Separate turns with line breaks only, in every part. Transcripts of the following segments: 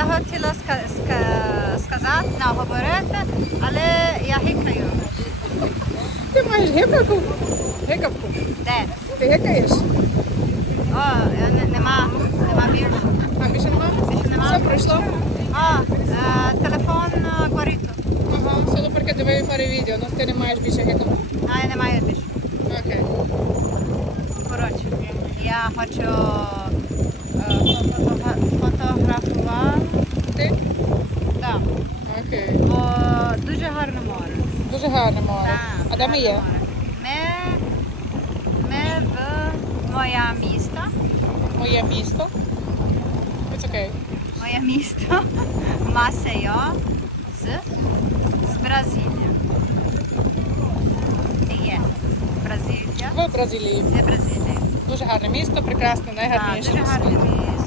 я хотіла ска- ска- сказати, наговорити, але я гикаю.
Ти маєш гикавку? Гикавку.
Де?
Ти гикаєш?
О, не- нема, нема більше.
А більше нема?
Більше нема.
Все пройшло?
А, е, телефон е, горить.
Ага, все тепер диви пари відео, але ти не маєш більше гикавку.
А я не маю більше.
Окей.
Коротше, я хочу е, фотографувати.
Ти?
Так.
Окей.
Дуже гарне море.
Дуже гарне море.
Так,
А де ми є?
Ми, ми в моє місто.
Моє місто. It's окей.
Моє місто Масейо з, з Бразилії. Ти є Бразилія.
В Бразилії.
Де Бразилія?
Дуже гарне місто, прекрасне,
Так,
найгарніше.
дуже гарне місто. Дивись.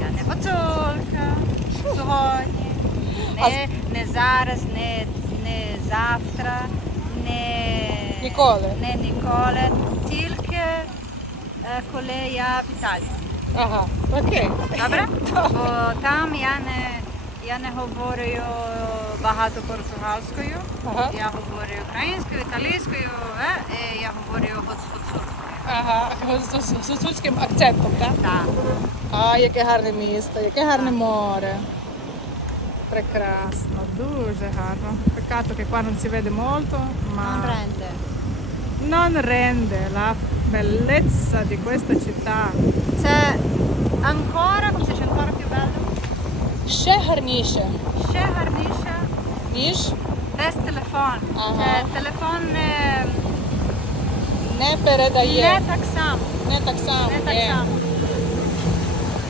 Я не гуцулка сьогодні. Не, не зараз, не, не завтра, не
Ніколи.
Не ніколи. Тільки е, коли я в Італії.
Ага, окей.
Добре? Бо там я не, я не говорю багато португалською.
Ага.
Я говорю українською, італійською, е, і я говорю гуцульською.
Ага, з, з, з гуцульським акцентом, так?
Так.
А, яке гарне місто, яке гарне море. Прекрасно, дуже гарно. Peccato che qua non si vede molto, ma
Non rende.
non rende la bellezza di questa città.
Це Анкора, come si dice ancora più bello?
Ще гарніше,
Ще гарніше
ніж
без телефон.
Ага.
Е, Телефон не,
не передає.
не так само.
Не так само.
Не так
ні.
само.